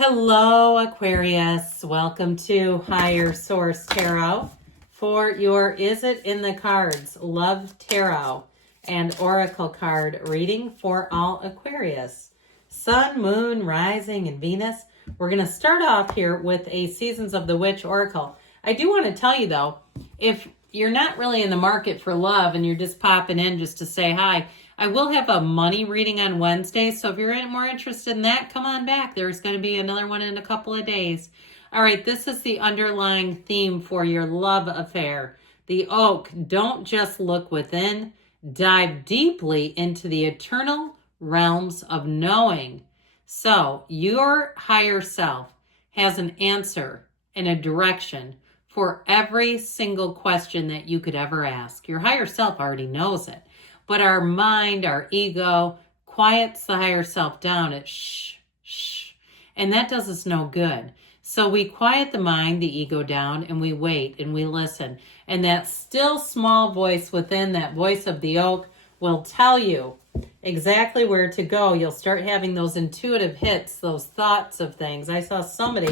Hello, Aquarius. Welcome to Higher Source Tarot for your Is It in the Cards Love Tarot and Oracle card reading for all Aquarius. Sun, Moon, Rising, and Venus. We're going to start off here with a Seasons of the Witch Oracle. I do want to tell you, though, if you're not really in the market for love and you're just popping in just to say hi, I will have a money reading on Wednesday, so if you're more interested in that, come on back. There's going to be another one in a couple of days. All right, this is the underlying theme for your love affair. The Oak, don't just look within. Dive deeply into the eternal realms of knowing. So your higher self has an answer and a direction for every single question that you could ever ask. Your higher self already knows it. But our mind, our ego, quiets the higher self down. It's shh, shh. And that does us no good. So we quiet the mind, the ego down, and we wait and we listen. And that still small voice within, that voice of the Oak, will tell you exactly where to go. You'll start having those intuitive hits, those thoughts of things. I saw somebody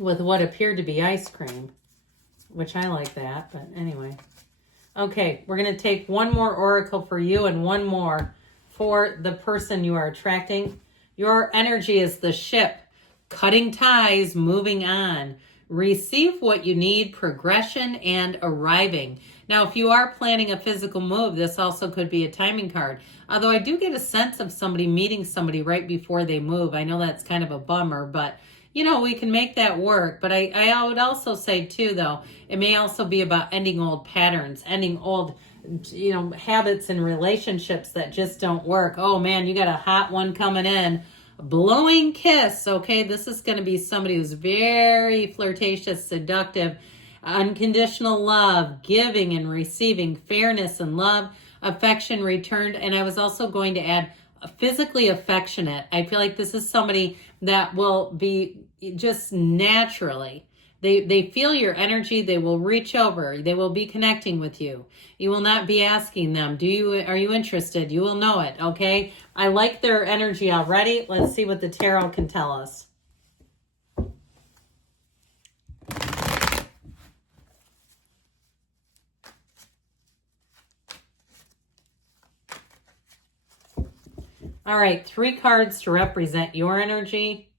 with what appeared to be ice cream, which I like that, but anyway. Okay, we're going to take one more oracle for you and one more for the person you are attracting. Your energy is the ship, cutting ties, moving on. Receive what you need, progression, and arriving. Now, if you are planning a physical move, this also could be a timing card. Although I do get a sense of somebody meeting somebody right before they move. I know that's kind of a bummer, but you know, we can make that work. But I would also say, too, though, it may also be about ending old patterns, ending old, habits and relationships that just don't work. Oh, man, you got a hot one coming in. Blowing kiss, okay? This is going to be somebody who's very flirtatious, seductive, unconditional love, giving and receiving, fairness and love, affection returned. And I was also going to add physically affectionate. I feel like this is somebody that will be just naturally, they feel your energy, they will reach over, they will be connecting with you. You will not be asking them, are you interested? You will know it, okay? I like their energy already. Let's see what the tarot can tell us. All right, 3 cards to represent your energy,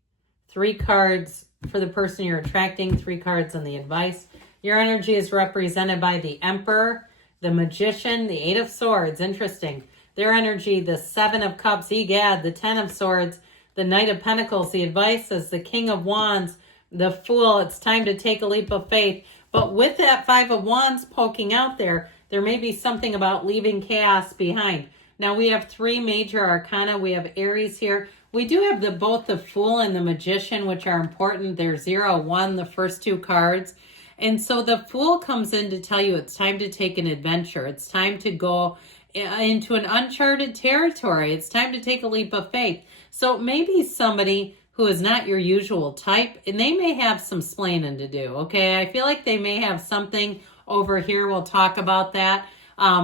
3 cards for the person you're attracting, 3 cards on the advice. Your energy is represented by the Emperor, the Magician, the 8 of Swords. Interesting. Their energy, the 7 of Cups, egad, the 10 of Swords, the Knight of Pentacles. The advice is the King of Wands, the Fool. It's time to take a leap of faith. But with that 5 of Wands poking out there may be something about leaving chaos behind. Now, we have 3 major arcana. We have Aries here. We do have both the Fool and the Magician, which are important. They're 0, 1, the first 2 cards. And so the Fool comes in to tell you it's time to take an adventure. It's time to go into an uncharted territory. It's time to take a leap of faith. So maybe somebody who is not your usual type, and they may have some splaining to do, okay? I feel like they may have something over here. We'll talk about that,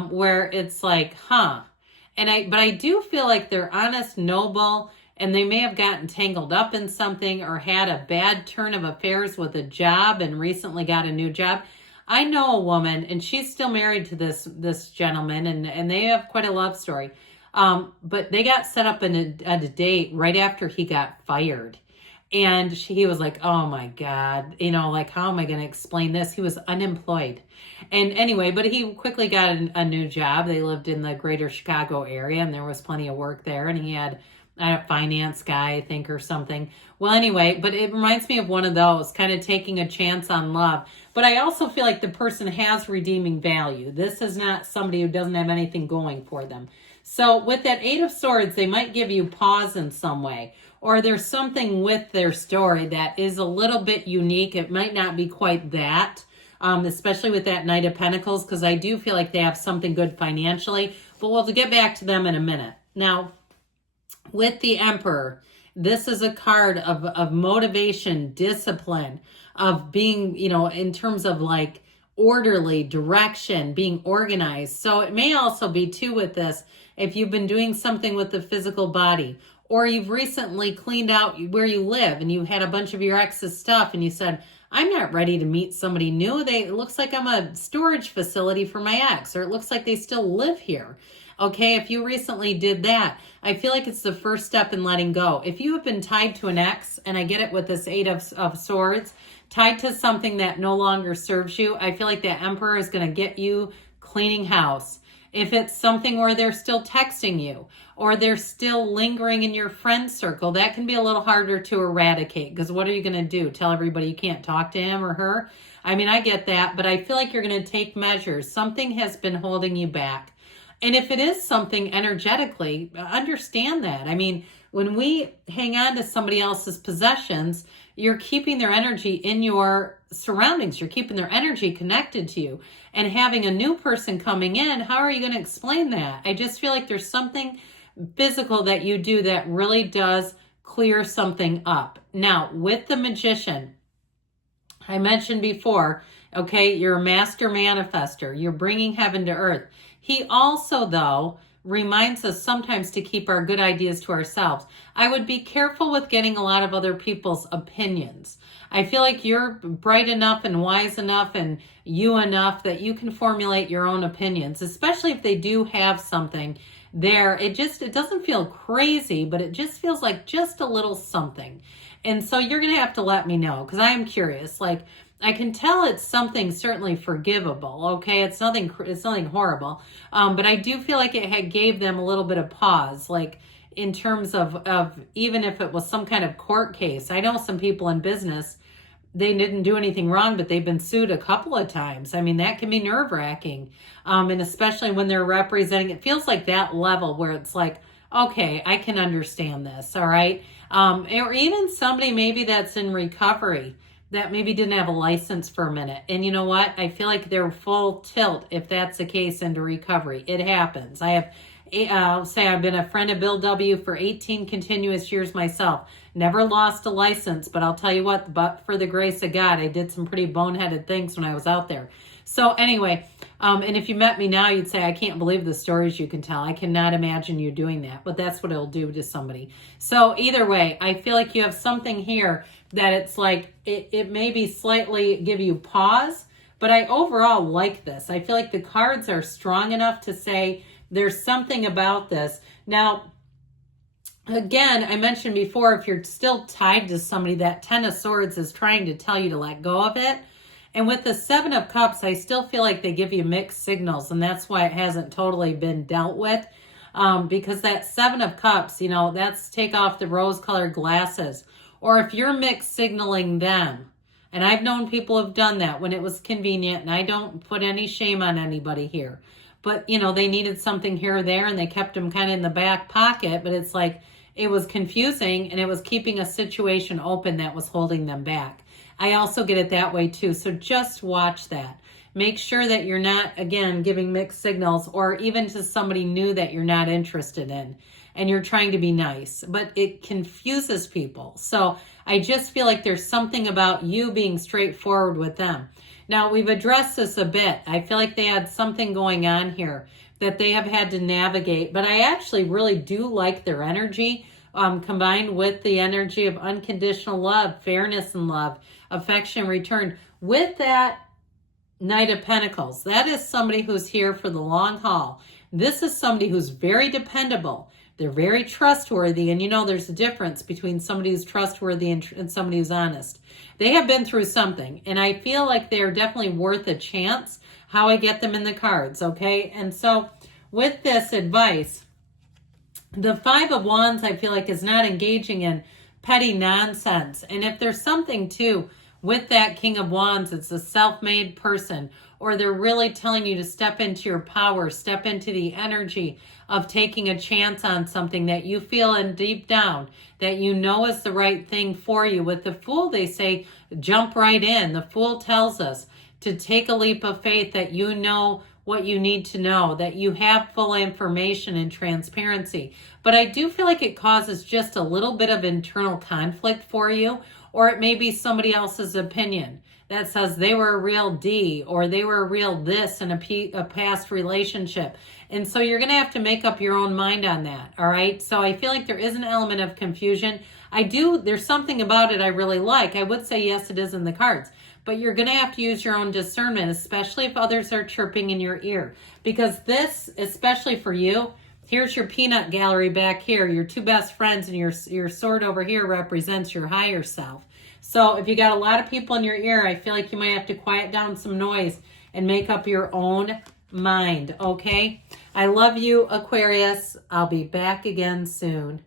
where it's like, huh. But I do feel like they're honest, noble, and they may have gotten tangled up in something or had a bad turn of affairs with a job and recently got a new job. I know a woman, and she's still married to this gentleman, and they have quite a love story. But they got set up at a date right after he got fired. And he was like, oh my God, how am I going to explain this? He was unemployed. And anyway, but he quickly got a new job. They lived in the greater Chicago area and there was plenty of work there. And he had a finance guy, I think, or something. Well, anyway, but it reminds me of one of those, kind of taking a chance on love. But I also feel like the person has redeeming value. This is not somebody who doesn't have anything going for them. So with that 8 of Swords, they might give you pause in some way. Or there's something with their story that is a little bit unique. It might not be quite that, especially with that Knight of Pentacles, because I do feel like they have something good financially. But we'll get back to them in a minute. Now, with the Emperor, this is a card of motivation, discipline, of being, in terms of like orderly direction, being organized. So it may also be too with this, if you've been doing something with the physical body, or you've recently cleaned out where you live and you had a bunch of your ex's stuff and you said, I'm not ready to meet somebody new. It looks like I'm a storage facility for my ex, or it looks like they still live here. Okay, if you recently did that, I feel like it's the first step in letting go. If you have been tied to an ex, and I get it with this Eight of Swords, tied to something that no longer serves you, I feel like the Emperor is going to get you cleaning house. If it's something where they're still texting you or they're still lingering in your friend circle, that can be a little harder to eradicate, because what are you going to do? Tell everybody you can't talk to him or her? I mean, I get that, but I feel like you're going to take measures. Something has been holding you back. And if it is something energetically, understand that. I mean, when we hang on to somebody else's possessions, you're keeping their energy in your surroundings. You're keeping their energy connected to you. And having a new person coming in, how are you going to explain that? I just feel like there's something physical that you do that really does clear something up. Now, with the Magician, I mentioned before, okay, you're a master manifester. You're bringing heaven to earth. He also, though, reminds us sometimes to keep our good ideas to ourselves. I would be careful with getting a lot of other people's opinions. I feel like you're bright enough and wise enough and you enough that you can formulate your own opinions, especially if they do have something there. It doesn't feel crazy, but it just feels like just a little something. And so you're going to have to let me know, because I am curious. Like, I can tell it's something certainly forgivable, okay? It's nothing horrible. But I do feel like it gave them a little bit of pause, like in terms of even if it was some kind of court case. I know some people in business, they didn't do anything wrong, but they've been sued a couple of times. I mean, that can be nerve-wracking. And especially when they're representing, it feels like that level where it's like, okay, I can understand this, all right? Or even somebody maybe that's in recovery that maybe didn't have a license for a minute. And you know what? I feel like they're full tilt, if that's the case, into recovery. It happens. I have, I've been a friend of Bill W. for 18 continuous years myself. Never lost a license, but I'll tell you what, but for the grace of God, I did some pretty boneheaded things when I was out there. So anyway, and if you met me now, you'd say, I can't believe the stories you can tell. I cannot imagine you doing that, but that's what it'll do to somebody. So either way, I feel like you have something here that it's like, it maybe slightly give you pause, but I overall like this. I feel like the cards are strong enough to say there's something about this. Now, again, I mentioned before, if you're still tied to somebody, that Ten of Swords is trying to tell you to let go of it. And with the Seven of Cups, I still feel like they give you mixed signals, and that's why it hasn't totally been dealt with. Because that Seven of Cups, you know, that's take off the rose-colored glasses. Or if you're mixed signaling them, and I've known people have done that when it was convenient, and I don't put any shame on anybody here. But, you know, they needed something here or there, and they kept them kind of in the back pocket, but it's like it was confusing, and it was keeping a situation open that was holding them back. I also get it that way too, so just watch that. Make sure that you're not, again, giving mixed signals, or even to somebody new that you're not interested in, and you're trying to be nice, but it confuses people. So I just feel like there's something about you being straightforward with them. Now, we've addressed this a bit. I feel like they had something going on here that they have had to navigate, but I actually really do like their energy, combined with the energy of unconditional love, fairness and love, affection returned. With that Knight of Pentacles, that is somebody who's here for the long haul. This is somebody who's very dependable. They're very trustworthy, and you know there's a difference between somebody who's trustworthy and somebody who's honest. They have been through something, and I feel like they're definitely worth a chance. How I get them in the cards, okay? And so with this advice, the Five of Wands, I feel like, is not engaging in petty nonsense. And if there's something too with that King of Wands, it's a self-made person, or they're really telling you to step into your power, step into the energy of taking a chance on something that you feel in deep down that you know is the right thing for you. With the Fool, they say, jump right in. The Fool tells us to take a leap of faith, that you know what you need to know, that you have full information and transparency. But I do feel like it causes just a little bit of internal conflict for you, Or it may be somebody else's opinion that says they were a real D or they were a real this in a past relationship. And so you're going to have to make up your own mind on that. All right. So I feel like there is an element of confusion. There's something about it I really like. I would say yes, it is in the cards. But you're going to have to use your own discernment, especially if others are chirping in your ear. Because this, especially for you, here's your peanut gallery back here, your two best friends, and your sword over here represents your higher self. So if you got a lot of people in your ear, I feel like you might have to quiet down some noise and make up your own mind, okay? I love you, Aquarius. I'll be back again soon.